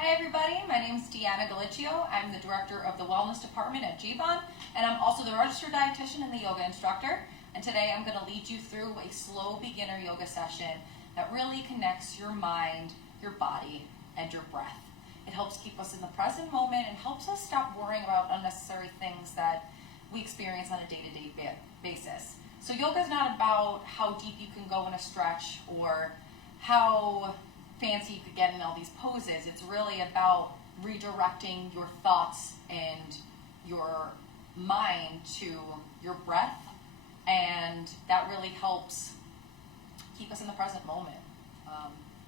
Hi everybody, my name is Deanna. I'm the director of the wellness department at GBON, and I'm also the registered dietitian and the yoga instructor. And today I'm going to lead you through a slow beginner yoga session that really connects your mind, your body, and your breath. It helps keep us in the present moment and helps us stop worrying about unnecessary things that we experience on a day-to-day basis. So yoga is not about how deep you can go in a stretch or how fancy you could get in all these poses. It's really about redirecting your thoughts and your mind to your breath, and that really helps keep us in the present moment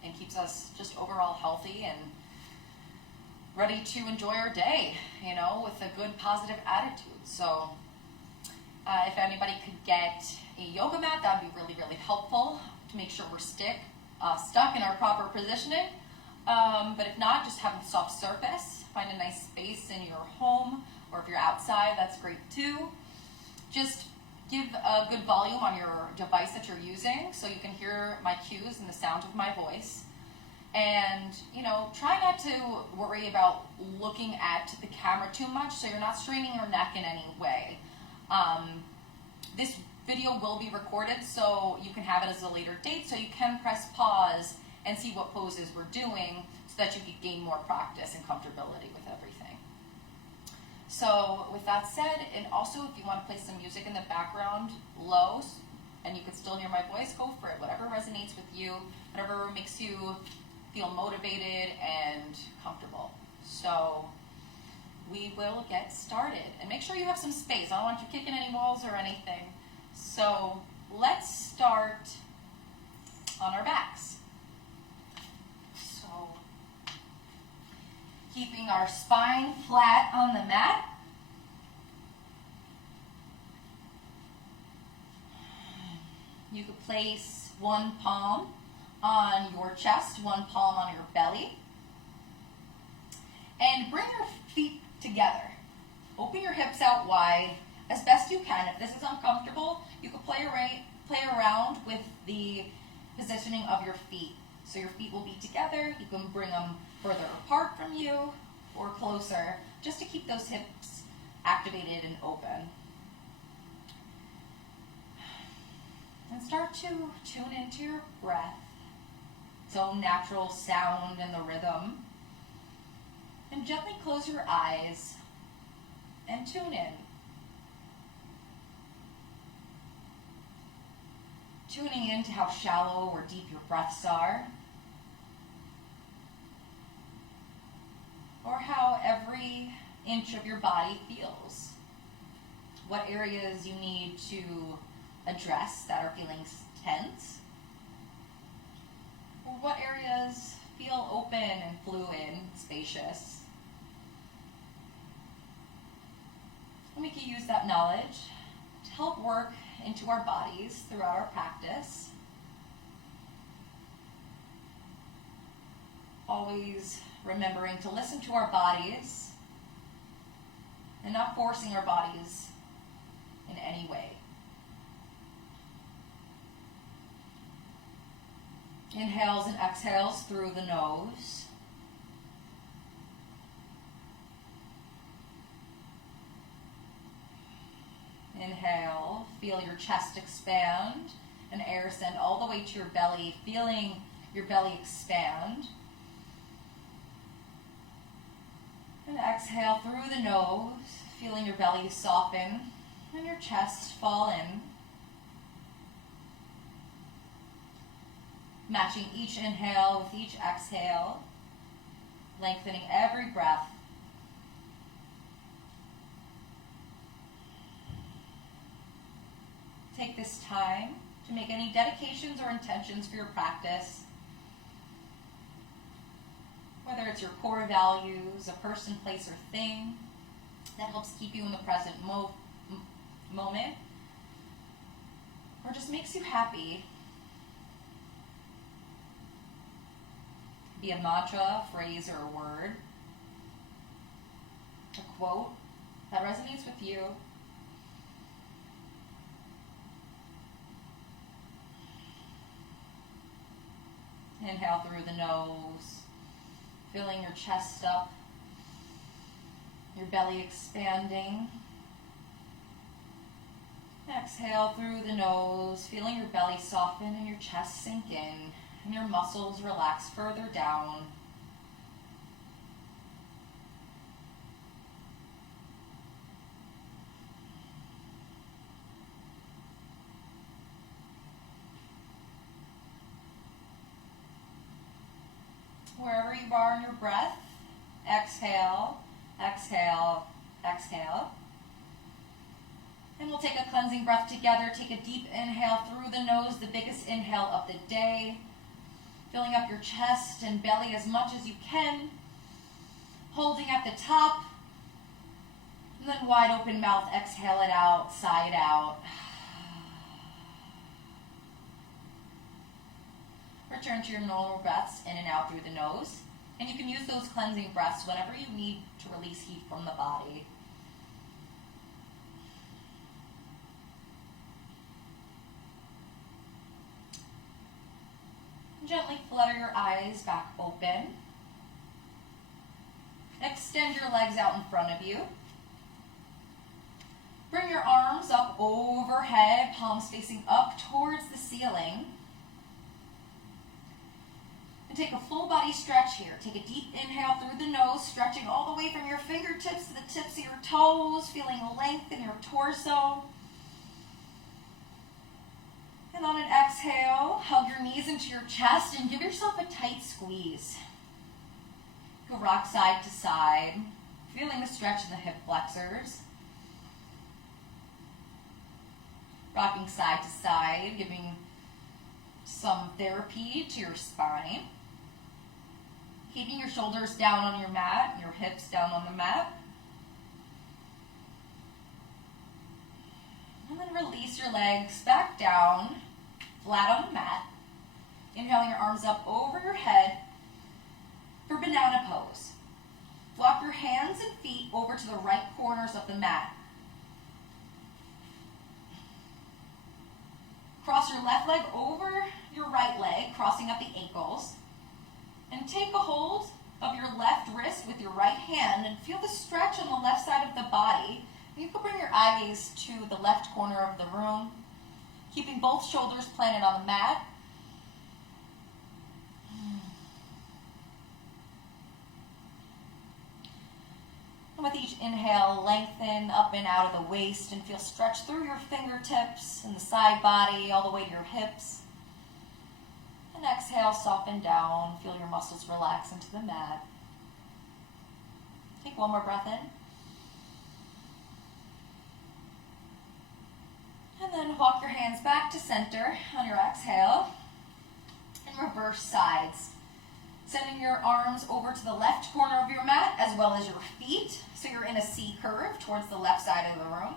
and keeps us just overall healthy and ready to enjoy our day, with a good positive attitude. So if anybody could get a yoga mat, that would be really, really helpful to make sure we're stuck in our proper positioning. But if not, just have a soft surface. Find a nice space in your home, or if you're outside, that's great too. Just give a good volume on your device that you're using so you can hear my cues and the sound of my voice. And, try not to worry about looking at the camera too much so you're not straining your neck in any way. This video will be recorded so you can have it as a later date, so you can press pause and see what poses we're doing so that you can gain more practice and comfortability with everything. So with that said, and also if you want to play some music in the background low and you can still hear my voice, go for it. Whatever resonates with you, whatever makes you feel motivated and comfortable. So we will get started. And make sure you have some space. I don't want you kicking any walls or anything. So let's start on our backs. So keeping our spine flat on the mat. You could place one palm on your chest, one palm on your belly. And bring your feet together. Open your hips out wide as best you can. If this is uncomfortable, you can play around with the positioning of your feet. So your feet will be together. You can bring them further apart from you or closer, just to keep those hips activated and open. And start to tune into your breath, its own natural sound and the rhythm. And gently close your eyes and tune in. Tuning in to how shallow or deep your breaths are, or how every inch of your body feels. What areas you need to address that are feeling tense, or what areas feel open and fluid, spacious. And we can use that knowledge to help work into our bodies throughout our practice. Always remembering to listen to our bodies and not forcing our bodies in any way. Inhales and exhales through the nose. Inhale, feel your chest expand and air ascend all the way to your belly, feeling your belly expand. And exhale through the nose, feeling your belly soften and your chest fall in. Matching each inhale with each exhale, lengthening every breath. Take this time to make any dedications or intentions for your practice, whether it's your core values, a person, place, or thing that helps keep you in the present moment, or just makes you happy. Be a mantra, a phrase, or a word, a quote that resonates with you. Inhale through the nose, Filling your chest up, your belly expanding. Exhale through the nose, feeling your belly soften and your chest sink in, and your muscles relax further down. Wherever you are in your breath, exhale, exhale, exhale. And we'll take a cleansing breath together. Take a deep inhale through the nose, the biggest inhale of the day. Filling up your chest and belly as much as you can. Holding at the top. And then wide open mouth, exhale it out, sigh it out. Return to your normal breaths in and out through the nose. And you can use those cleansing breaths whenever you need to release heat from the body. Gently flutter your eyes back open. Extend your legs out in front of you. Bring your arms up overhead, palms facing up towards the ceiling. And take a full body stretch here. Take a deep inhale through the nose, stretching all the way from your fingertips to the tips of your toes, feeling length in your torso. And on an exhale, hug your knees into your chest and give yourself a tight squeeze. Go rock side to side, feeling the stretch in the hip flexors. Rocking side to side, giving some therapy to your spine. Keeping your shoulders down on your mat, your hips down on the mat. And then release your legs back down, flat on the mat. Inhaling your arms up over your head for banana pose. Walk your hands and feet over to the right corners of the mat. Cross your left leg over your right leg, crossing up the ankles. And take a hold of your left wrist with your right hand and feel the stretch on the left side of the body. You can bring your eye gaze to the left corner of the room, keeping both shoulders planted on the mat. And with each inhale, lengthen up and out of the waist and feel stretch through your fingertips and the side body all the way to your hips. And exhale, soften down, feel your muscles relax into the mat. Take one more breath in. And then walk your hands back to center on your exhale. And reverse sides. Sending your arms over to the left corner of your mat as well as your feet. So you're in a C curve towards the left side of the room.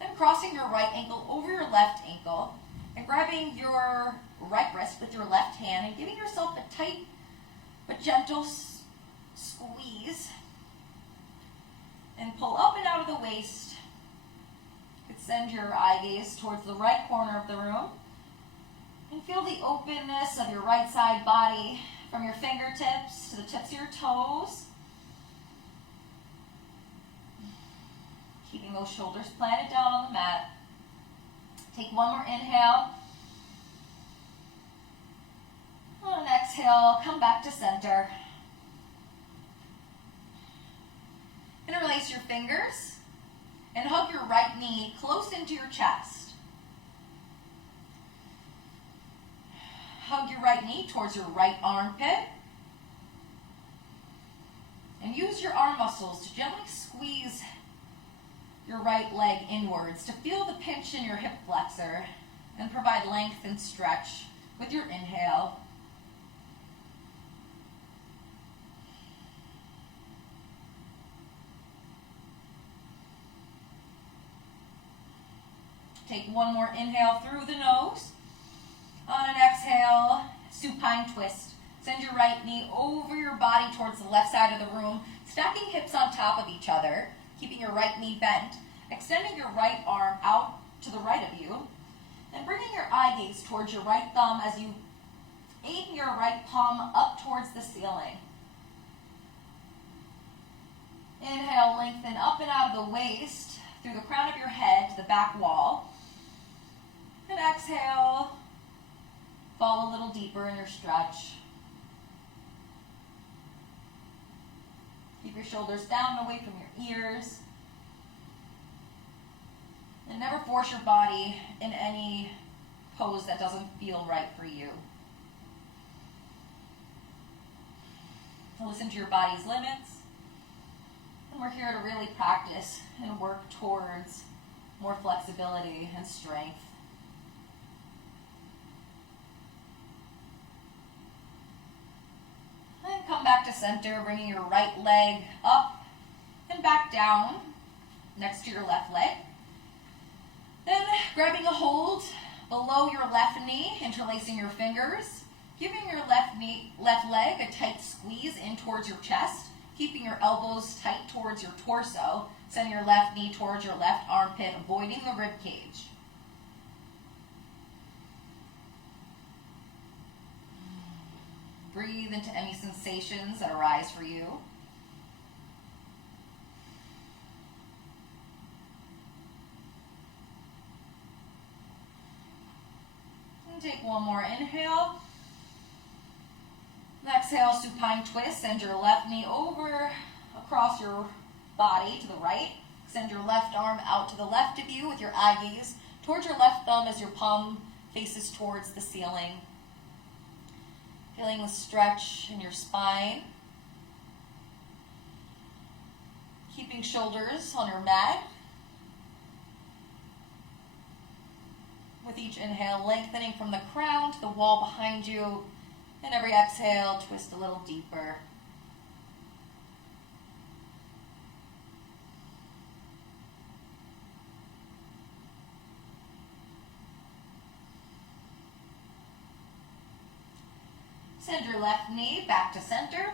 Then crossing your right ankle over your left ankle. And grabbing your right wrist with your left hand and giving yourself a tight but gentle squeeze. And pull up and out of the waist. You could send your eye gaze towards the right corner of the room. And feel the openness of your right side body from your fingertips to the tips of your toes. Keeping those shoulders planted down on the mat. Take one more inhale. On an exhale, come back to center. Interlace your fingers and hug your right knee close into your chest. Hug your right knee towards your right armpit. And use your arm muscles to gently squeeze your right leg inwards to feel the pinch in your hip flexor and provide length and stretch with your inhale. Take one more inhale through the nose. On an exhale, supine twist. Send your right knee over your body towards the left side of the room, stacking hips on top of each other, keeping your right knee bent, extending your right arm out to the right of you, and bringing your eye gaze towards your right thumb as you aim your right palm up towards the ceiling. Inhale, lengthen up and out of the waist, through the crown of your head to the back wall. And exhale, fall a little deeper in your stretch. Keep your shoulders down and away from your ears. And never force your body in any pose that doesn't feel right for you. Listen to your body's limits. And we're here to really practice and work towards more flexibility and strength. Then come back to center, bringing your right leg up and back down next to your left leg. Then grabbing a hold below your left knee, interlacing your fingers, giving your left leg a tight squeeze in towards your chest, keeping your elbows tight towards your torso. Send your left knee towards your left armpit, avoiding the rib cage. Breathe into any sensations that arise for you. And take one more inhale. Exhale, supine twist. Send your left knee over across your body to the right. Send your left arm out to the left of you with your eye gaze towards your left thumb as your palm faces towards the ceiling. Feeling the stretch in your spine. Keeping shoulders on your mat. With each inhale, lengthening from the crown to the wall behind you. And every exhale, twist a little deeper. Send your left knee back to center.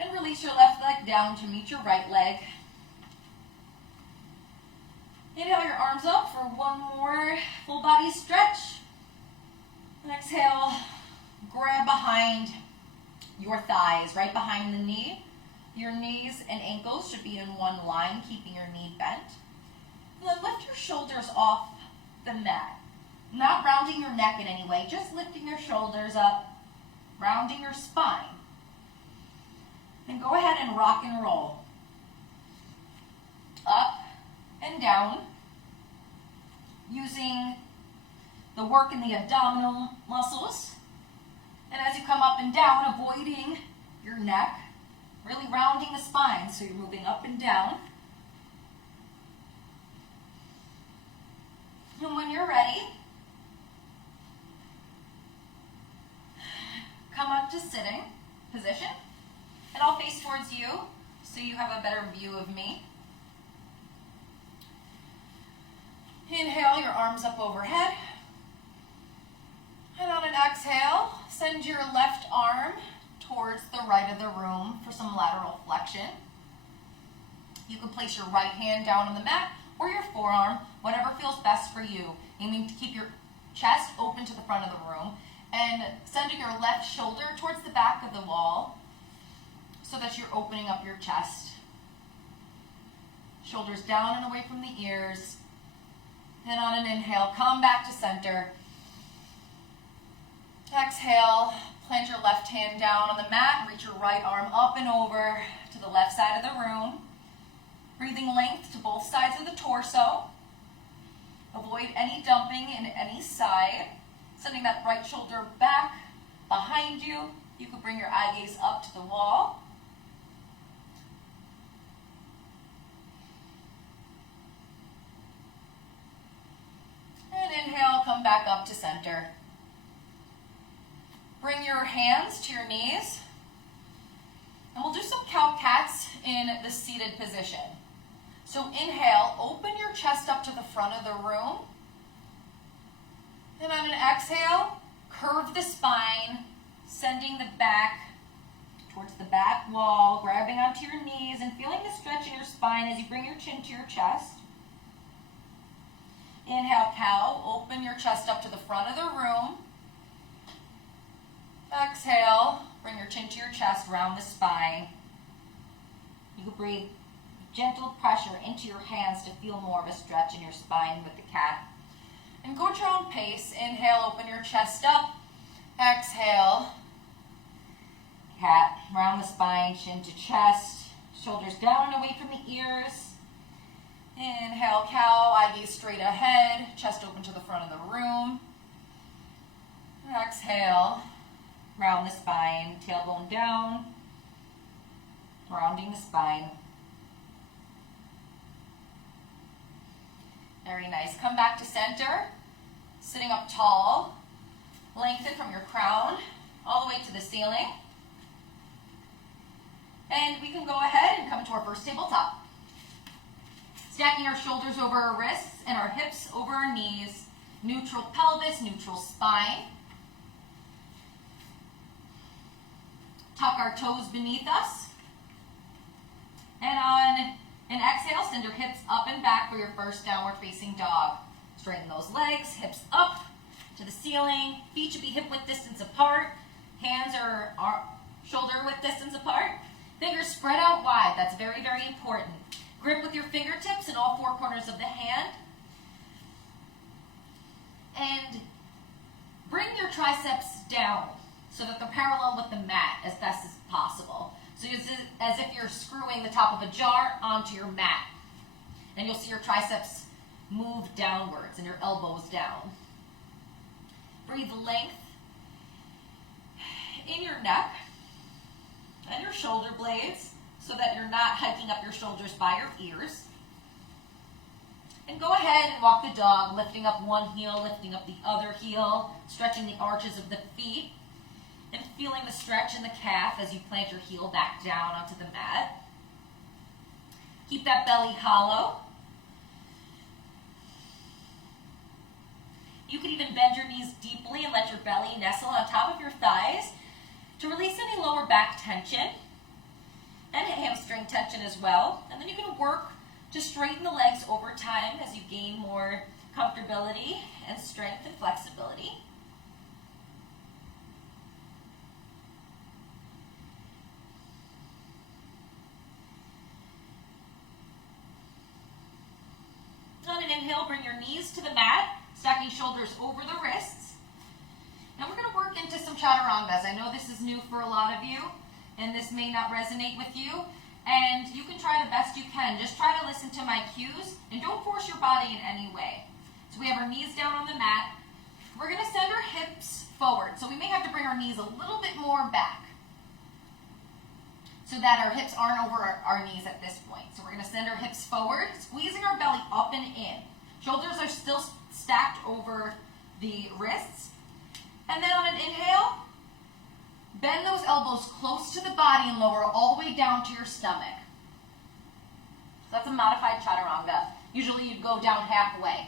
And release your left leg down to meet your right leg. Inhale your arms up for one more full body stretch. And exhale, grab behind your thighs, right behind the knee. Your knees and ankles should be in one line, keeping your knee bent. And then lift your shoulders off the mat. Not rounding your neck in any way, just lifting your shoulders up, rounding your spine. Then go ahead and rock and roll. Up and down, using the work in the abdominal muscles. And as you come up and down, avoiding your neck, really rounding the spine, so you're moving up and down. And when you're ready, come up to sitting position, and I'll face towards you so you have a better view of me. Inhale your arms up overhead. And on an exhale, send your left arm towards the right of the room for some lateral flexion. You can place your right hand down on the mat or your forearm, whatever feels best for you, aiming to keep your chest open to the front of the room and sending your left shoulder towards the back of the wall so that you're opening up your chest. Shoulders down and away from the ears. And on an inhale, come back to center. Exhale, plant your left hand down on the mat and reach your right arm up and over to the left side of the room. Breathing length to both sides of the torso. Avoid any dumping in any side. Sending that right shoulder back behind you. You could bring your eye gaze up to the wall. And inhale, come back up to center. Bring your hands to your knees. And we'll do some cow-cats in the seated position. So inhale, open your chest up to the front of the room. And on an exhale, curve the spine, sending the back towards the back wall, grabbing onto your knees and feeling the stretch in your spine as you bring your chin to your chest. Inhale, cow, open your chest up to the front of the room. Exhale, bring your chin to your chest, round the spine. You can breathe gentle pressure into your hands to feel more of a stretch in your spine with the cat. And go at your own pace. Inhale, open your chest up. Exhale, cat. Round the spine, chin to chest. Shoulders down and away from the ears. Inhale, cow. Eye gaze straight ahead. Chest open to the front of the room. Exhale, round the spine. Tailbone down. Rounding the spine. Very nice. Come back to center. Sitting up tall. Lengthen from your crown all the way to the ceiling. And we can go ahead and come to our first tabletop. Stacking our shoulders over our wrists and our hips over our knees. Neutral pelvis, neutral spine. Tuck our toes beneath us. And on an exhale, send your hips up and back for your first downward facing dog. Straighten those legs, hips up to the ceiling. Feet should be hip width distance apart. Hands are shoulder width distance apart. Fingers spread out wide. That's very, very important. Grip with your fingertips in all four corners of the hand. And bring your triceps down so that they're parallel with the mat as best as possible. So it's as if you're screwing the top of a jar onto your mat. And you'll see your triceps move downwards and your elbows down. Breathe length in your neck and your shoulder blades so that you're not hiking up your shoulders by your ears. And go ahead and walk the dog, lifting up one heel, lifting up the other heel, stretching the arches of the feet, and feeling the stretch in the calf as you plant your heel back down onto the mat. Keep that belly hollow. You can even bend your knees deeply and let your belly nestle on top of your thighs to release any lower back tension and hamstring tension as well. And then you're going to work to straighten the legs over time as you gain more comfortability and strength and flexibility. On an inhale, bring your knees to the mat, stacking shoulders over the wrists. Now we're going to work into some chaturangas. I know this is new for a lot of you, and this may not resonate with you. And you can try the best you can. Just try to listen to my cues, and don't force your body in any way. So we have our knees down on the mat. We're going to send our hips forward. So we may have to bring our knees a little bit more back so that our hips aren't over our knees at this point. So we're going to send our hips forward, squeezing our belly up and in. Shoulders are still stacked over the wrists. And then on an inhale, bend those elbows close to the body and lower all the way down to your stomach. So that's a modified chaturanga. Usually you'd go down halfway.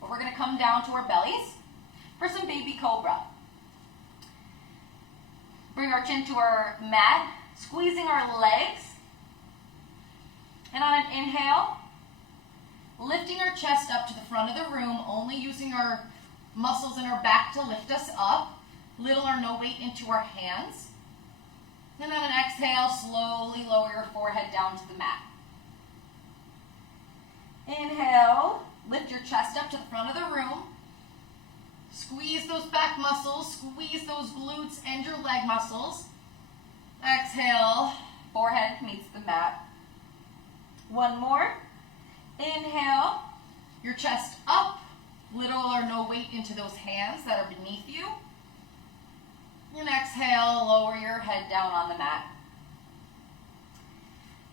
But we're going to come down to our bellies for some baby cobra. Bring our chin to our mat, squeezing our legs. And on an inhale, lifting our chest up to the front of the room, only using our muscles in our back to lift us up. Little or no weight into our hands. And on an exhale, slowly lower your forehead down to the mat. Inhale, lift your chest up to the front of the room. Squeeze those back muscles, squeeze those glutes and your leg muscles. Exhale, forehead meets the mat. One more. Inhale, your chest up, little or no weight into those hands that are beneath you. And exhale, lower your head down on the mat.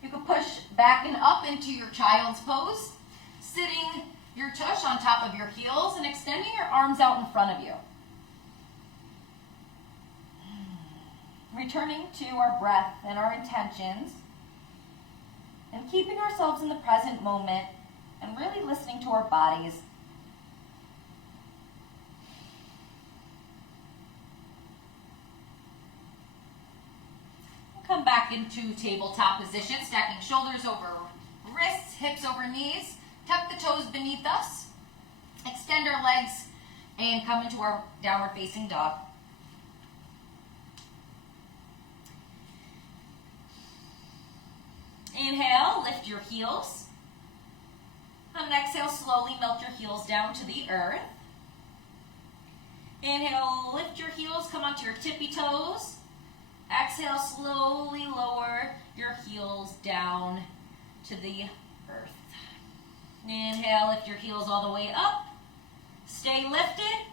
You can push back and up into your child's pose, sitting your tush on top of your heels and extending your arms out in front of you. Returning to our breath and our intentions and keeping ourselves in the present moment and really listening to our bodies. Come back into tabletop position, stacking shoulders over wrists, hips over knees. Tuck the toes beneath us. Extend our legs and come into our downward facing dog. Inhale. lift your heels. On an exhale, slowly melt your heels down to the earth. Inhale, lift your heels, come onto your tippy toes. Exhale, slowly lower your heels down to the earth. Inhale, lift your heels all the way up. Stay lifted.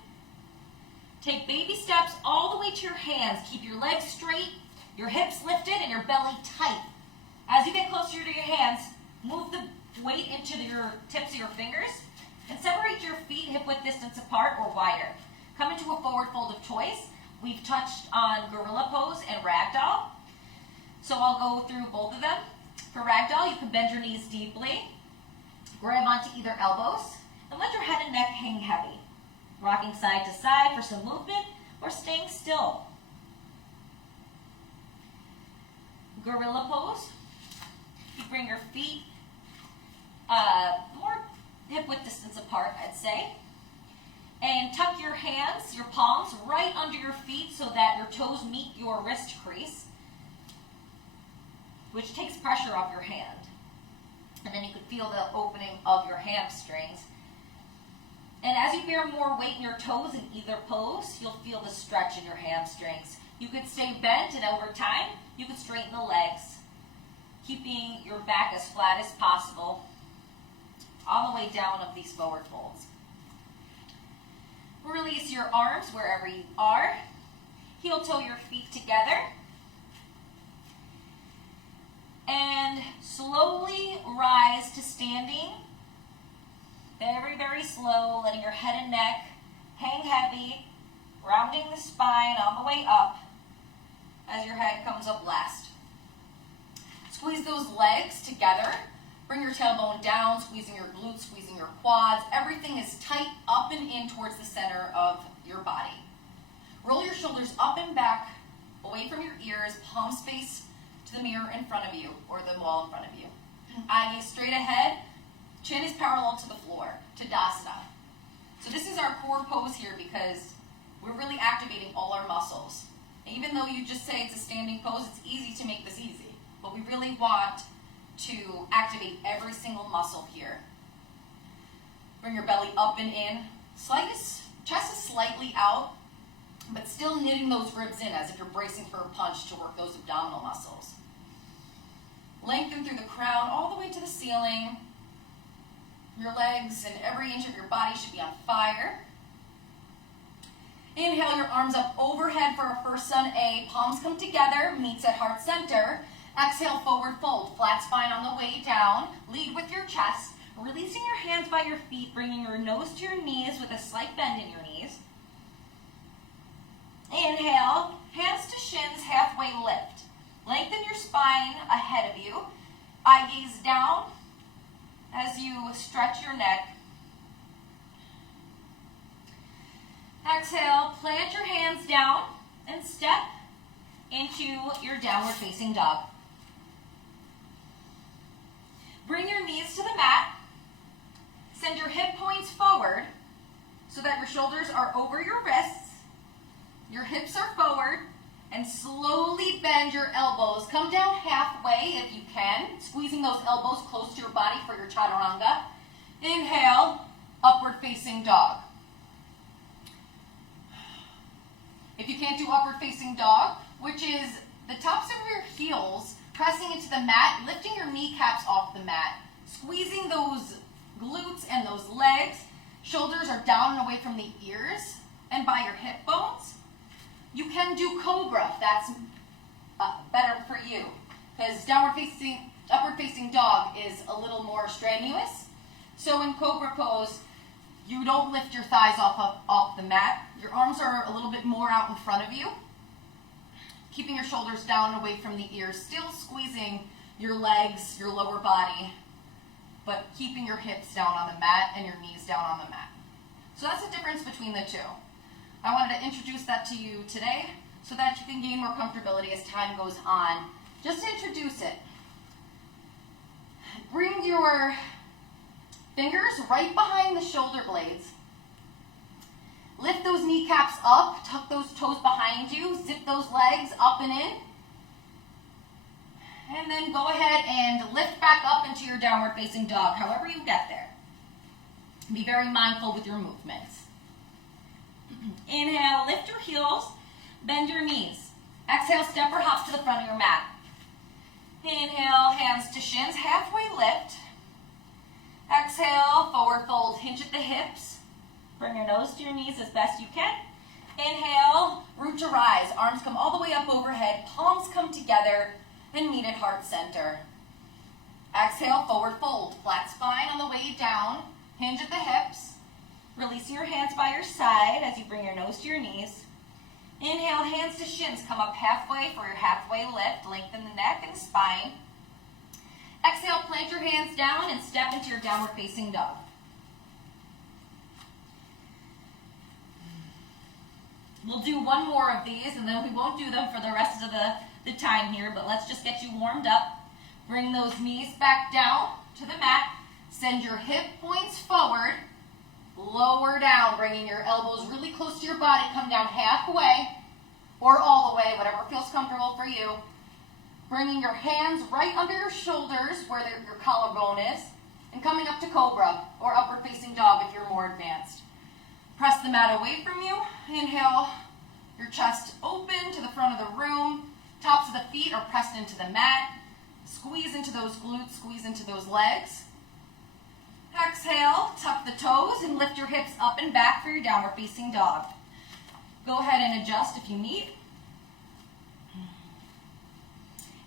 Take baby steps all the way to your hands. Keep your legs straight, your hips lifted, and your belly tight. As you get closer to your hands, move the weight into your tips of your fingers and separate your feet hip-width distance apart or wider. Come into a forward fold of choice. We've touched on gorilla pose and ragdoll, so I'll go through both of them. For ragdoll, you can bend your knees deeply, grab onto either elbows, and let your head and neck hang heavy. Rocking side to side for some movement or staying still. Gorilla pose, you bring your feet more hip-width distance apart, I'd say. And tuck your hands, your palms, right under your feet so that your toes meet your wrist crease, which takes pressure off your hand. And then you can feel the opening of your hamstrings. And as you bear more weight in your toes in either pose, you'll feel the stretch in your hamstrings. You could stay bent, and over time, you could straighten the legs, keeping your back as flat as possible, all the way down of these forward folds. Release your arms wherever you are. Heel toe your feet together. And slowly rise to standing. Very, very slow, letting your head and neck hang heavy, rounding the spine all the way up as your head comes up last. Squeeze those legs together. Bring your tailbone down, squeezing your glutes, squeezing your quads. Everything is tight up and in towards the center of your body. Roll your shoulders up and back, away from your ears, palms face to the mirror in front of you, or the wall in front of you. Eye gaze straight ahead, chin is parallel to the floor, Tadasana. So this is our core pose here because we're really activating all our muscles. And even though you just say it's a standing pose, it's easy to make this easy. But we really want to activate every single muscle here. Bring your belly up and in. Chest is slightly out, but still knitting those ribs in as if you're bracing for a punch to work those abdominal muscles. Lengthen through the crown all the way to the ceiling. Your legs and every inch of your body should be on fire. Inhale your arms up overhead for our first sun A. Palms come together, meets at heart center. Exhale, forward fold, flat spine on the way down. Lead with your chest, releasing your hands by your feet, bringing your nose to your knees with a slight bend in your knees. Inhale, hands to shins, halfway lift. Lengthen your spine ahead of you. Eye gaze down as you stretch your neck. Exhale, plant your hands down and step into your downward facing dog. Bring your knees to the mat. Send your hip points forward so that your shoulders are over your wrists. Your hips are forward. And slowly bend your elbows. Come down halfway if you can, squeezing those elbows close to your body for your chaturanga. Inhale, upward facing dog. If you can't do upward facing dog, which is the tops of your heels pressing into the mat, lifting your kneecaps off the mat, squeezing those glutes and those legs. Shoulders are down and away from the ears and by your hip bones. You can do cobra if that's better for you, because upward facing dog is a little more strenuous. So in cobra pose, you don't lift your thighs off the mat. Your arms are a little bit more out in front of you, keeping your shoulders down and away from the ears, still squeezing your legs, your lower body, but keeping your hips down on the mat and your knees down on the mat. So that's the difference between the two. I wanted to introduce that to you today so that you can gain more comfortability as time goes on. Just to introduce it, bring your fingers right behind the shoulder blades. Lift those kneecaps up, tuck those toes behind you, zip those legs up and in. And then go ahead and lift back up into your downward facing dog, however you get there. Be very mindful with your movements. Inhale, lift your heels, bend your knees. Exhale, step or hop to the front of your mat. Inhale, hands to shins, halfway lift. Exhale, forward fold, hinge at the hips. Bring your nose to your knees as best you can. Inhale, root to rise. Arms come all the way up overhead, palms come together, and meet at heart center. Exhale, forward fold, flat spine on the way down, hinge at the hips. Releasing your hands by your side as you bring your nose to your knees. Inhale, hands to shins, come up halfway for your halfway lift, lengthen the neck and spine. Exhale, plant your hands down and step into your downward facing dog. We'll do one more of these and then we won't do them for the rest of the time here, but let's just get you warmed up. Bring those knees back down to the mat. Send your hip points forward. Lower down, bringing your elbows really close to your body. Come down halfway or all the way, whatever feels comfortable for you. Bringing your hands right under your shoulders where your collarbone is and coming up to cobra or upward facing dog if you're more advanced. Press the mat away from you. Inhale, your chest open to the front of the room. Tops of the feet are pressed into the mat. Squeeze into those glutes, squeeze into those legs. Exhale, tuck the toes and lift your hips up and back for your downward facing dog. Go ahead and adjust if you need.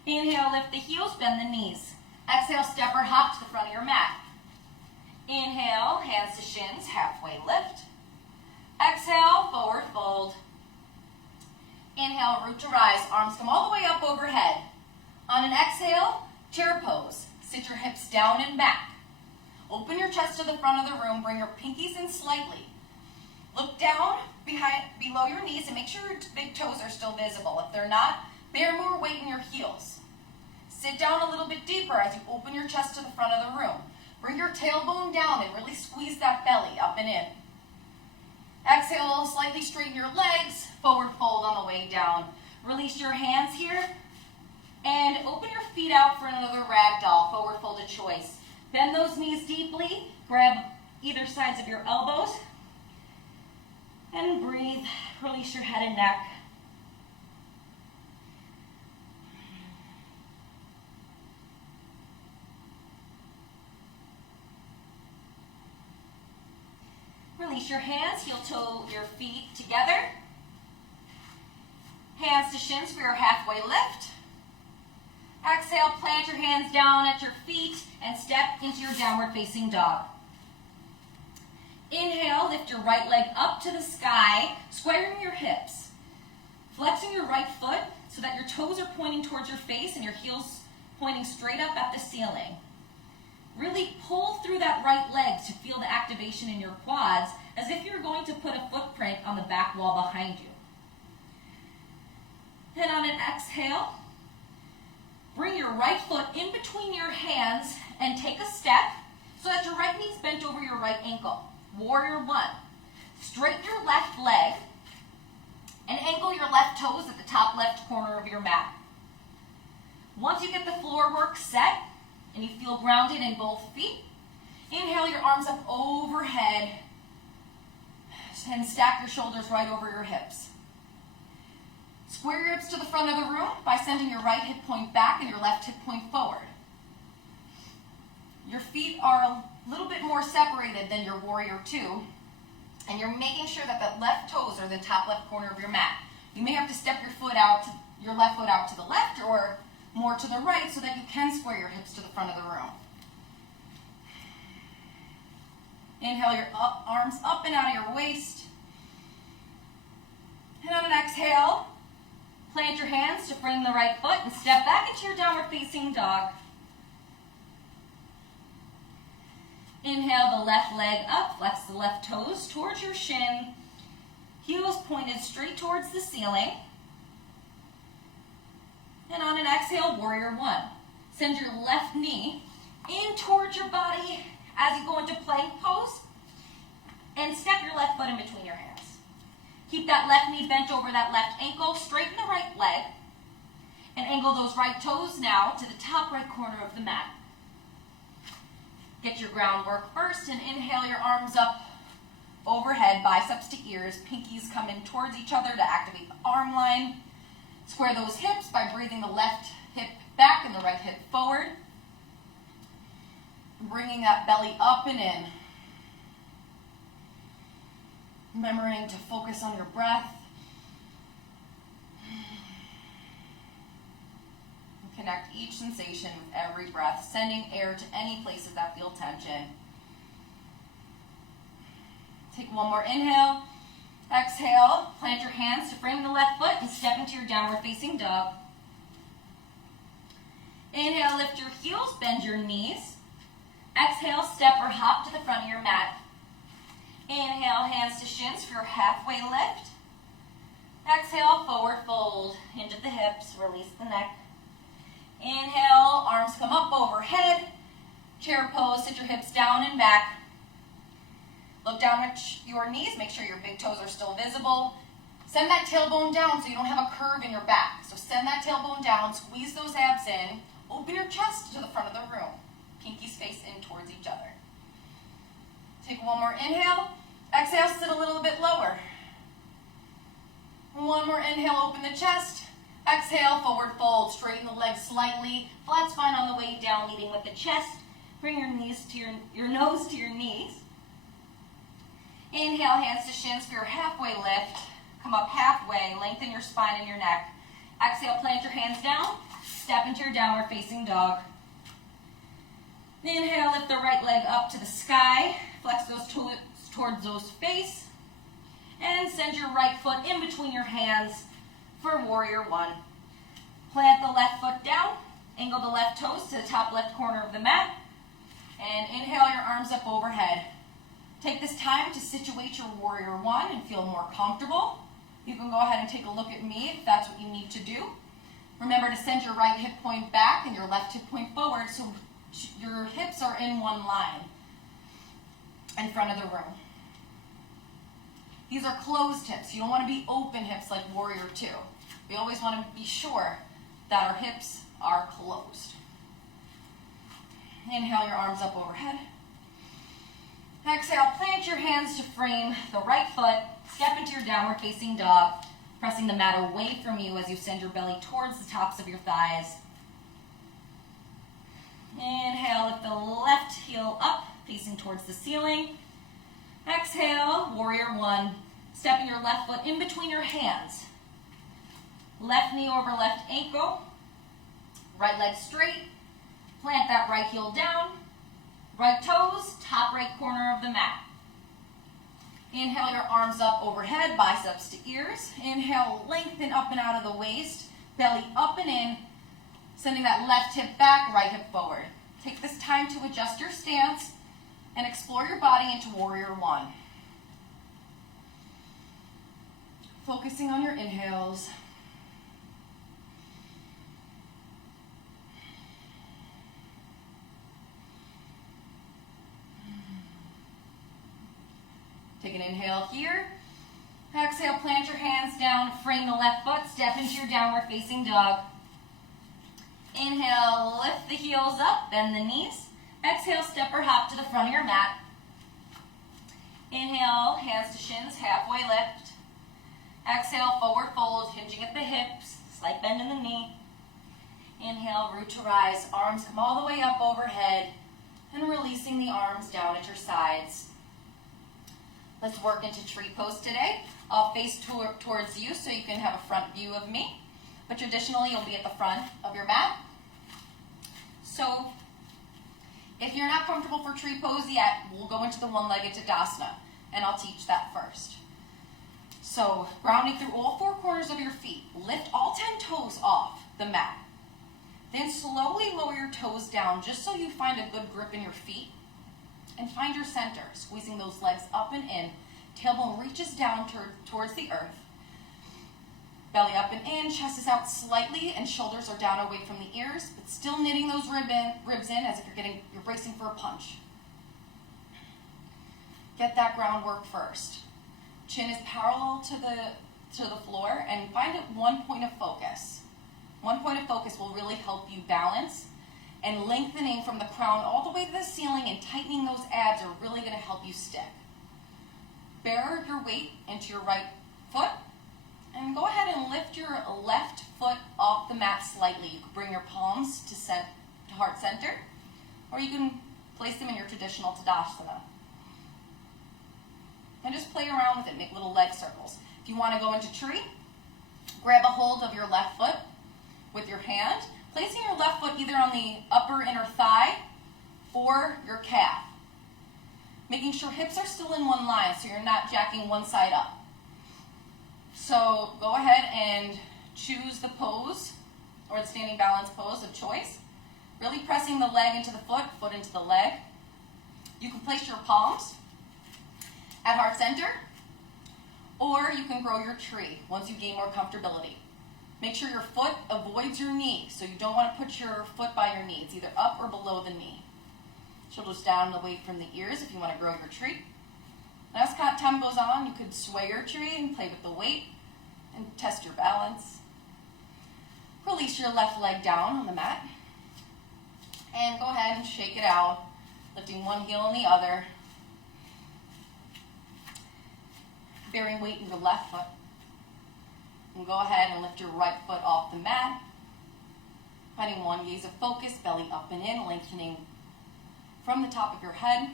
Inhale, lift the heels, bend the knees. Exhale, step or hop to the front of your mat. Inhale, hands to shins, halfway lift. Exhale, forward fold. Inhale, root to rise. Arms come all the way up overhead. On an exhale, chair pose. Sit your hips down and back. Open your chest to the front of the room. Bring your pinkies in slightly. Look down below your knees and make sure your big toes are still visible. If they're not, bear more weight in your heels. Sit down a little bit deeper as you open your chest to the front of the room. Bring your tailbone down and really squeeze that belly up and in. Exhale, slightly straighten your legs. Forward fold on the way down. Release your hands here. And open your feet out for another ragdoll, forward folded choice. Bend those knees deeply. Grab either sides of your elbows. And breathe. Release your head and neck. Release your hands, heel toe your feet together. Hands to shins for your halfway lift. Exhale, plant your hands down at your feet and step into your downward facing dog. Inhale, lift your right leg up to the sky, squaring your hips. Flexing your right foot so that your toes are pointing towards your face and your heels pointing straight up at the ceiling. Really pull through that right leg to feel the activation in your quads as if you're going to put a footprint on the back wall behind you. And on an exhale, bring your right foot in between your hands and take a step so that your right knee's bent over your right ankle. Warrior one. Straighten your left leg and angle your left toes at the top left corner of your mat. Once you get the floor work set and you feel grounded in both feet, inhale your arms up overhead and stack your shoulders right over your hips. Square your hips to the front of the room by sending your right hip point back and your left hip point forward. Your feet are a little bit more separated than your warrior two, and you're making sure that the left toes are the top left corner of your mat. You may have to step your left foot out to the left or more to the right so that you can square your hips to the front of the room. Inhale your arms up and out of your waist. And on an exhale, plant your hands to frame the right foot and step back into your downward facing dog. Inhale the left leg up, flex the left toes towards your shin. Heels pointed straight towards the ceiling. And on an exhale, warrior one. Send your left knee in towards your body as you go into plank pose. And step your left foot in between your hands. Keep that left knee bent over that left ankle. Straighten the right leg. And angle those right toes now to the top right corner of the mat. Get your groundwork first and inhale your arms up overhead, biceps to ears. Pinkies come in towards each other to activate the arm line. Square those hips by breathing the left hip back and the right hip forward. Bringing that belly up and in. Remembering to focus on your breath. Connect each sensation with every breath, sending air to any places that feel tension. Take one more inhale. Exhale, plant your hands to frame the left foot and step into your downward facing dog. Inhale, lift your heels, bend your knees. Exhale, step or hop to the front of your mat. Inhale, hands to shins for your halfway lift. Exhale, forward fold into the hips, release the neck. Inhale, arms come up overhead. Chair pose, sit your hips down and back. Look down at your knees, make sure your big toes are still visible. Send that tailbone down so you don't have a curve in your back. So send that tailbone down, squeeze those abs in, open your chest to the front of the room. Pinkies face in towards each other. Take one more inhale. Exhale, sit a little bit lower. One more inhale, open the chest. Exhale, forward fold, straighten the legs slightly. Flat spine on the way down, leading with the chest. Bring your knees to your nose to your knees. Inhale, hands to shins for your halfway lift. Come up halfway, lengthen your spine and your neck. Exhale, plant your hands down. Step into your downward facing dog. Inhale, lift the right leg up to the sky. Flex those toes towards those face. And send your right foot in between your hands for warrior one. Plant the left foot down. Angle the left toes to the top left corner of the mat. And inhale your arms up overhead. Take this time to situate your warrior one and feel more comfortable. You can go ahead and take a look at me if that's what you need to do. Remember to send your right hip point back and your left hip point forward so your hips are in one line in front of the room. These are closed hips. You don't want to be open hips like warrior two. We always want to be sure that our hips are closed. Inhale your arms up overhead. Exhale, plant your hands to frame the right foot. Step into your downward facing dog, pressing the mat away from you as you send your belly towards the tops of your thighs. Inhale, lift the left heel up, facing towards the ceiling. Exhale, warrior one. Stepping your left foot in between your hands. Left knee over left ankle. Right leg straight. Plant that right heel down. Right toes, top right corner of the mat. Inhale your arms up overhead, biceps to ears. Inhale, lengthen up and out of the waist. Belly up and in. Sending that left hip back, right hip forward. Take this time to adjust your stance and explore your body into warrior one. Focusing on your inhales. Take an inhale here. Exhale, plant your hands down, frame the left foot, step into your downward facing dog. Inhale, lift the heels up, bend the knees. Exhale, step or hop to the front of your mat. Inhale, hands to shins, halfway lift. Exhale, forward fold, hinging at the hips, slight bend in the knee. Inhale, root to rise, arms come all the way up overhead, and releasing the arms down at your sides. Let's work into tree pose today. I'll face towards you so you can have a front view of me, but traditionally you'll be at the front of your mat. So, if you're not comfortable for tree pose yet, we'll go into the one-legged Tadasana, and I'll teach that first. So, grounding through all four corners of your feet, lift all 10 toes off the mat. Then slowly lower your toes down just so you find a good grip in your feet. And find your center, squeezing those legs up and in. Tailbone reaches down towards the earth. Belly up and in, chest is out slightly, and shoulders are down away from the ears, but still knitting those ribs in as if you're bracing for a punch. Get that groundwork first. Chin is parallel to the floor, and find it one point of focus. One point of focus will really help you balance, and lengthening from the crown all the way to the ceiling and tightening those abs are really going to help you stick. Bear your weight into your right foot, and go ahead and lift your left foot off the mat slightly. You can bring your palms to heart center, or you can place them in your traditional Tadasana. And just play around with it, make little leg circles. If you want to go into tree, grab a hold of your left foot with your hand, placing your left foot either on the upper inner thigh or your calf. Making sure hips are still in one line so you're not jacking one side up. So go ahead and choose the pose or the standing balance pose of choice. Really pressing the leg into the foot, foot into the leg. You can place your palms at heart center, or you can grow your tree once you gain more comfortability. Make sure your foot avoids your knee, so you don't want to put your foot by your knee. It's either up or below the knee. Shoulders down and away from the ears if you want to grow your tree. As time goes on, you could sway your tree and play with the weight and test your balance. Release your left leg down on the mat. And go ahead and shake it out, lifting one heel and the other. Bearing weight in your left foot. And go ahead and lift your right foot off the mat. Finding one gaze of focus, belly up and in, lengthening from the top of your head.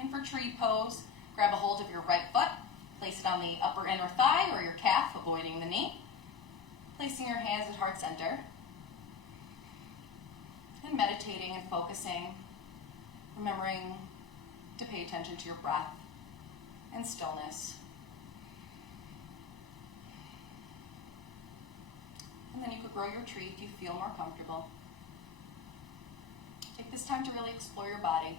And for tree pose, grab a hold of your right foot. Place it on the upper inner thigh or your calf, avoiding the knee. Placing your hands at heart center. And meditating and focusing, remembering to pay attention to your breath and stillness. And then you could grow your tree if you feel more comfortable. Take this time to really explore your body.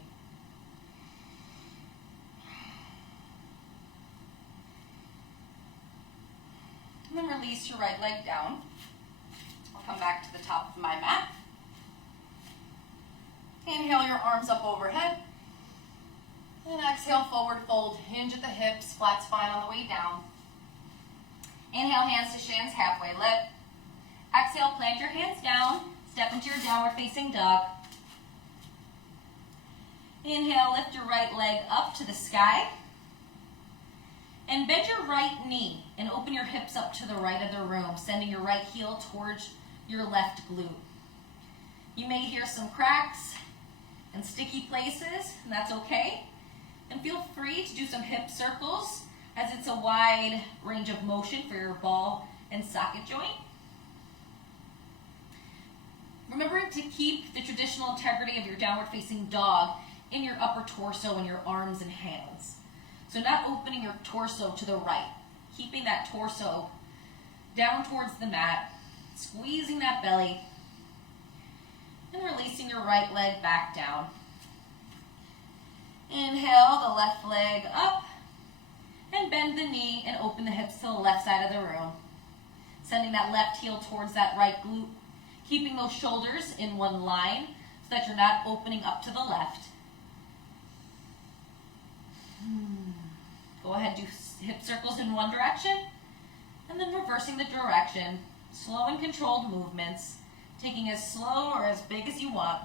And then release your right leg down. I'll come back to the top of my mat. Inhale your arms up overhead. And exhale, forward fold, hinge at the hips, flat spine on the way down. Inhale, hands to shins, halfway lift. Exhale, plant your hands down, step into your downward facing dog. Inhale, lift your right leg up to the sky. And bend your right knee and open your hips up to the right of the room, sending your right heel towards your left glute. You may hear some cracks and sticky places, and that's okay. And feel free to do some hip circles, as it's a wide range of motion for your ball and socket joint. Remembering to keep the traditional integrity of your downward facing dog in your upper torso and your arms and hands. So not opening your torso to the right, keeping that torso down towards the mat, squeezing that belly, and releasing your right leg back down. Inhale the left leg up, and bend the knee and open the hips to the left side of the room. Sending that left heel towards that right glute, keeping those shoulders in one line so that you're not opening up to the left. Go ahead, do hip circles in one direction, and then reversing the direction. Slow and controlled movements, taking as slow or as big as you want.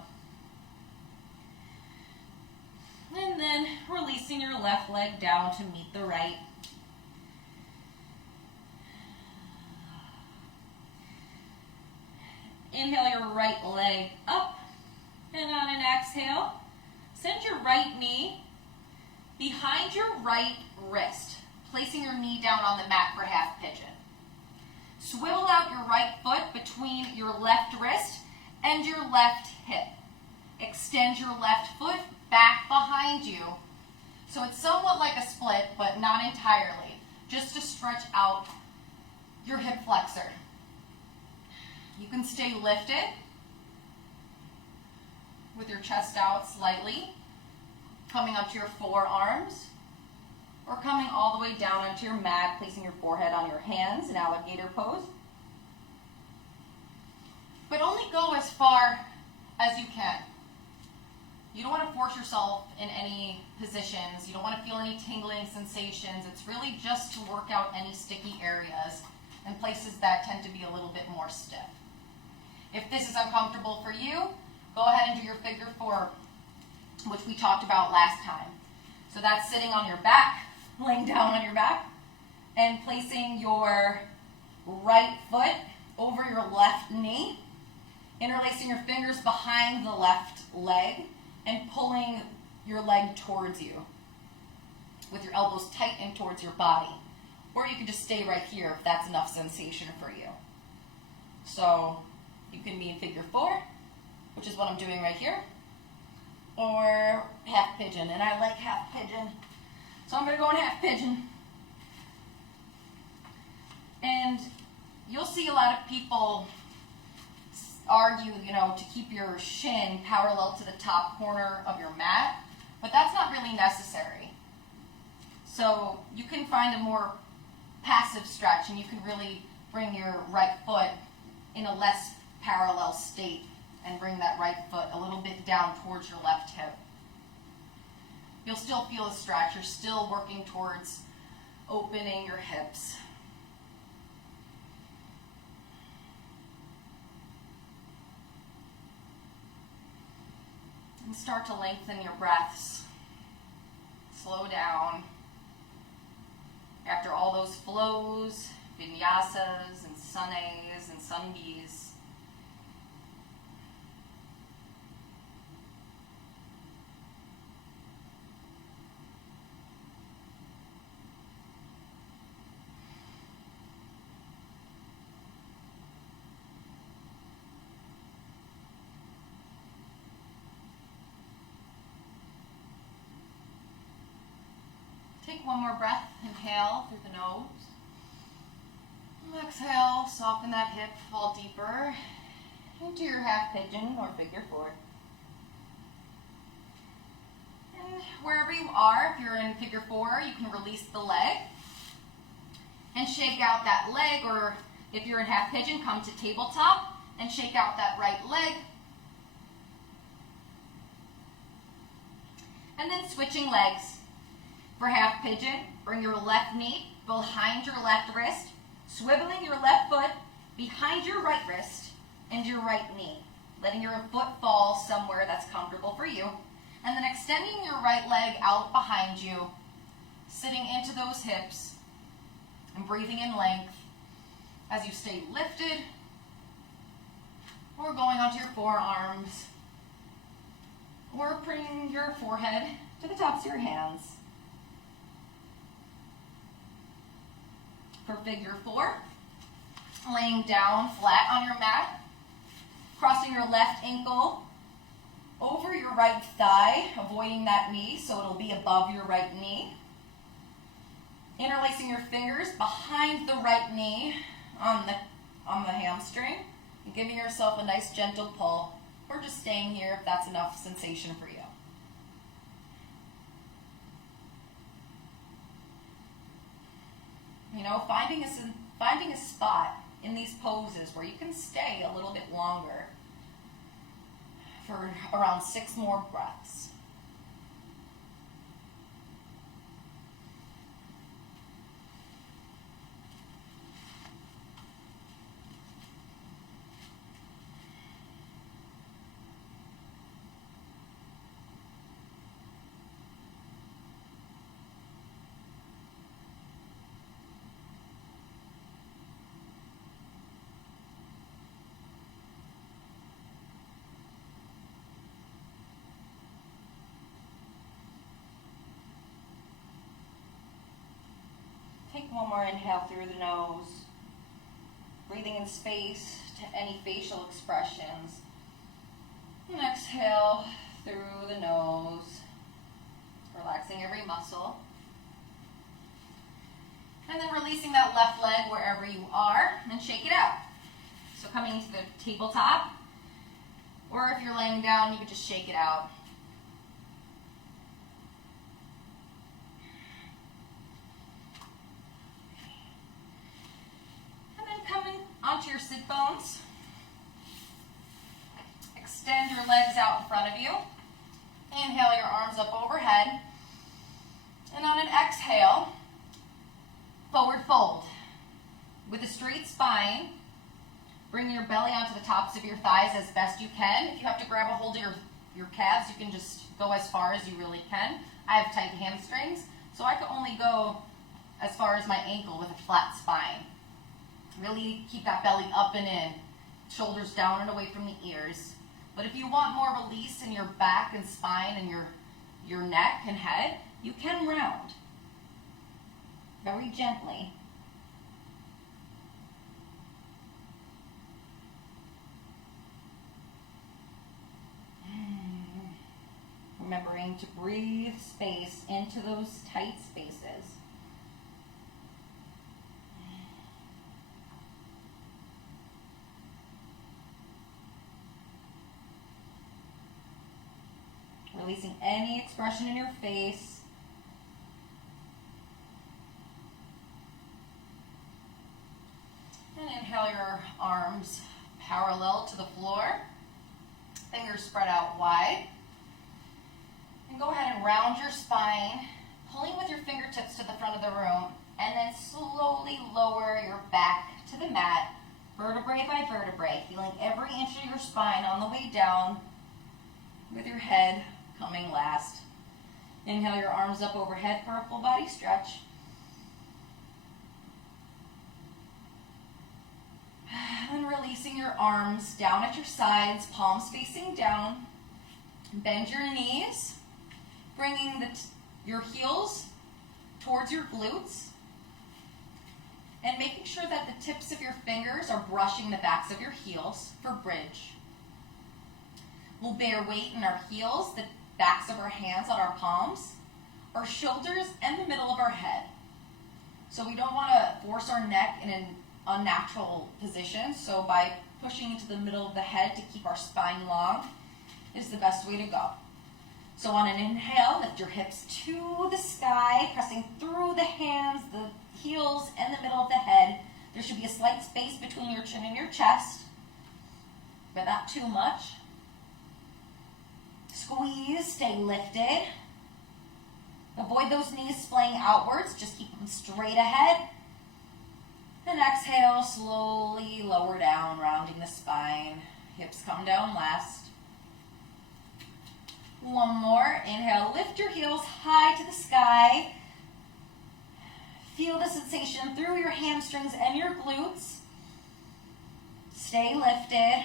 And then releasing your left leg down to meet the right. Inhale your right leg up, and on an exhale, send your right knee behind your right wrist, placing your knee down on the mat for half pigeon. Swivel out your right foot between your left wrist and your left hip. Extend your left foot back behind you. So it's somewhat like a split, but not entirely, just to stretch out your hip flexor. You can stay lifted with your chest out slightly, coming up to your forearms, or coming all the way down onto your mat, placing your forehead on your hands in alligator pose. But only go as far as you can. You don't want to force yourself in any positions. You don't want to feel any tingling sensations. It's really just to work out any sticky areas and places that tend to be a little bit more stiff. If this is uncomfortable for you, go ahead and do your figure 4, which we talked about last time. So that's sitting on your back, laying down on your back, and placing your right foot over your left knee, interlacing your fingers behind the left leg, and pulling your leg towards you with your elbows tight and towards your body. Or you can just stay right here if that's enough sensation for you. So you can be in figure 4, which is what I'm doing right here, or half pigeon, and I like half pigeon. So I'm going to go in half pigeon. And you'll see a lot of people argue, to keep your shin parallel to the top corner of your mat, but that's not really necessary. So you can find a more passive stretch, and you can really bring your right foot in a less parallel state and bring that right foot a little bit down towards your left hip. You'll still feel a stretch. You're still working towards opening your hips. And start to lengthen your breaths. Slow down. After all those flows, vinyasas and sunays and sunbis, take one more breath. Inhale through the nose. Exhale, soften that hip, fall deeper into your half pigeon or figure 4. And wherever you are, if you're in figure 4, you can release the leg and shake out that leg, or if you're in half pigeon, come to tabletop and shake out that right leg. And then switching legs. For half pigeon, bring your left knee behind your left wrist, swiveling your left foot behind your right wrist and your right knee, letting your foot fall somewhere that's comfortable for you, and then extending your right leg out behind you, sitting into those hips and breathing in length as you stay lifted or going onto your forearms, or bring your forehead to the tops of your hands. For figure 4, laying down flat on your mat, crossing your left ankle over your right thigh, avoiding that knee so it'll be above your right knee. Interlacing your fingers behind the right knee on the hamstring, and giving yourself a nice gentle pull, or just staying here if that's enough sensation for you. Finding a spot in these poses where you can stay a little bit longer for around 6 more breaths. Take one more inhale through the nose, breathing in space to any facial expressions. And exhale through the nose, relaxing every muscle. And then releasing that left leg wherever you are, and shake it out. So coming to the tabletop, or if you're laying down, you could just shake it out. Onto your sit bones. Extend your legs out in front of you. Inhale your arms up overhead. And on an exhale, forward fold. With a straight spine, Bring your belly onto the tops of your thighs as best you can. If you have to grab a hold of your calves, you can just go as far as you really can. I have tight hamstrings, so I can only go as far as my ankle with a flat spine. Really keep that belly up and in, shoulders down and away from the ears. But if you want more release in your back and spine and your neck and head, you can round very gently. Remembering to breathe space into those tight spaces. Releasing any expression in your face. And inhale your arms parallel to the floor. Fingers spread out wide. And go ahead and round your spine, pulling with your fingertips to the front of the room, and then slowly lower your back to the mat, vertebrae by vertebrae, feeling every inch of your spine on the way down, with your head coming last. Inhale your arms up overhead for a full body stretch. And releasing your arms down at your sides, palms facing down. Bend your knees, bringing your heels towards your glutes, and making sure that the tips of your fingers are brushing the backs of your heels for bridge. We'll bear weight in our heels, the backs of our hands on our palms, our shoulders, and the middle of our head. So we don't want to force our neck in an unnatural position, so by pushing into the middle of the head to keep our spine long is the best way to go. So on an inhale, lift your hips to the sky, pressing through the hands, the heels, and the middle of the head. There should be a slight space between your chin and your chest, but not too much. Squeeze, stay lifted. Avoid those knees splaying outwards, just keep them straight ahead. And exhale, slowly lower down, rounding the spine. Hips come down last. One more. Inhale, lift your heels high to the sky. Feel the sensation through your hamstrings and your glutes. Stay lifted.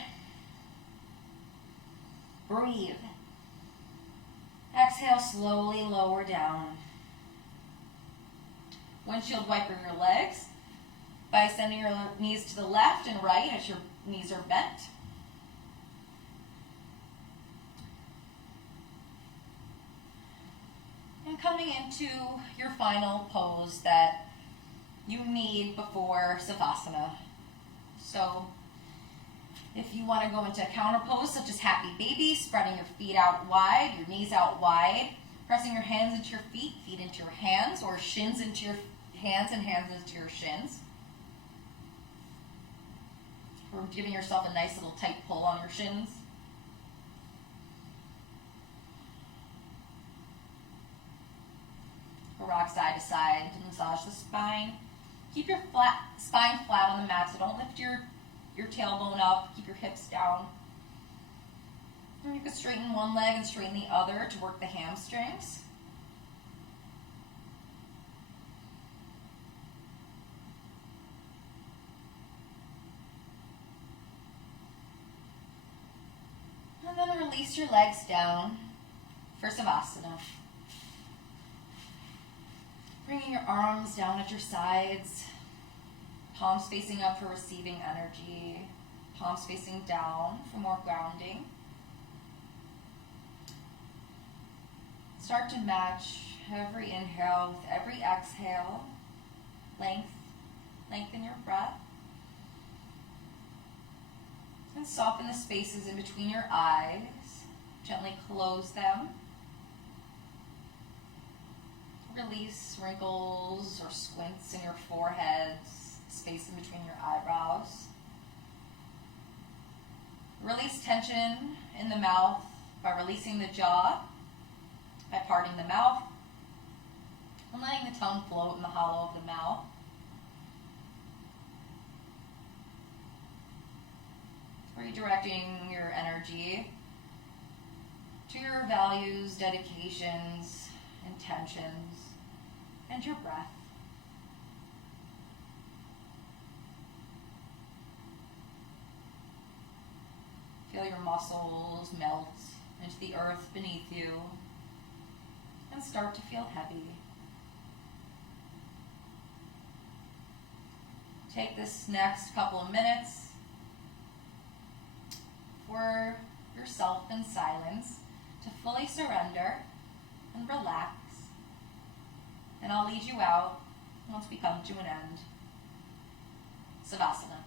Breathe. Exhale, slowly lower down. Windshield wiper your legs by sending your knees to the left and right as your knees are bent. And coming into your final pose that you need before Savasana. So if you want to go into a counter pose such as Happy Baby, spreading your feet out wide, your knees out wide, pressing your hands into your feet, feet into your hands, or shins into your hands and hands into your shins. Or giving yourself a nice little tight pull on your shins. Rock side to side to massage the spine. Keep your spine flat on the mat, so don't lift your tailbone up. Keep your hips down. And you can straighten one leg and straighten the other to work the hamstrings. And then release your legs down for Savasana. Bringing your arms down at your sides, palms facing up for receiving energy, palms facing down for more grounding. Start to match every inhale with every exhale. Lengthen your breath. And soften the spaces in between your eyes. Gently close them. Release wrinkles or squints in your forehead, space in between your eyebrows. Release tension in the mouth by releasing the jaw, by parting the mouth, and letting the tongue float in the hollow of the mouth. redirecting your energy to your values, dedications, intentions, and your breath. Feel your muscles melt into the earth beneath you and start to feel heavy. Take this next couple of minutes for yourself in silence to fully surrender and relax. And I'll lead you out once we come to an end. Savasana.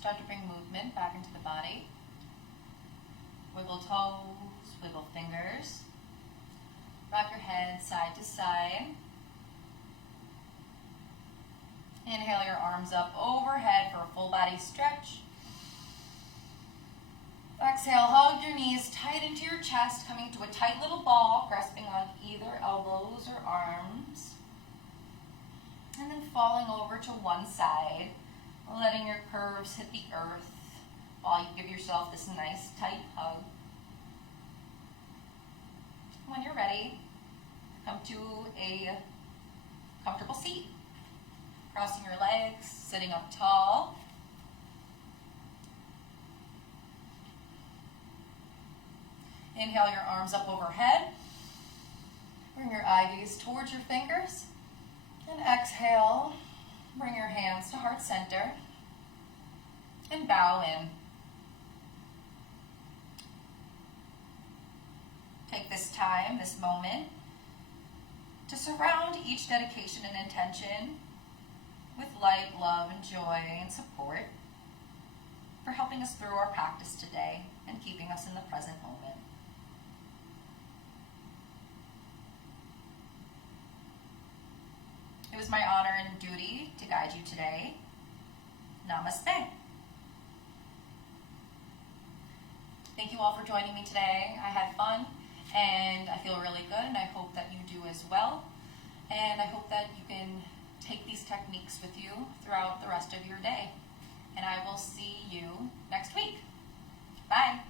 Start to bring movement back into the body. Wiggle toes, wiggle fingers. Rock your head side to side. Inhale your arms up overhead for a full body stretch. Exhale, hug your knees tight into your chest, coming to a tight little ball, grasping on either elbows or arms. And then falling over to one side, letting your curves hit the earth while you give yourself this nice tight hug. When you're ready, come to a comfortable seat. Crossing your legs, sitting up tall. Inhale your arms up overhead. Bring your eye gaze towards your fingers. And exhale, bring your hands to heart center. And bow in. Take this time, this moment, to surround each dedication and intention with light, love, and joy and support for helping us through our practice today and keeping us in the present moment. It was my honor and duty to guide you today. Namaste. Thank you all for joining me today. I had fun and I feel really good, and I hope that you do as well. And I hope that you can take these techniques with you throughout the rest of your day. And I will see you next week. Bye.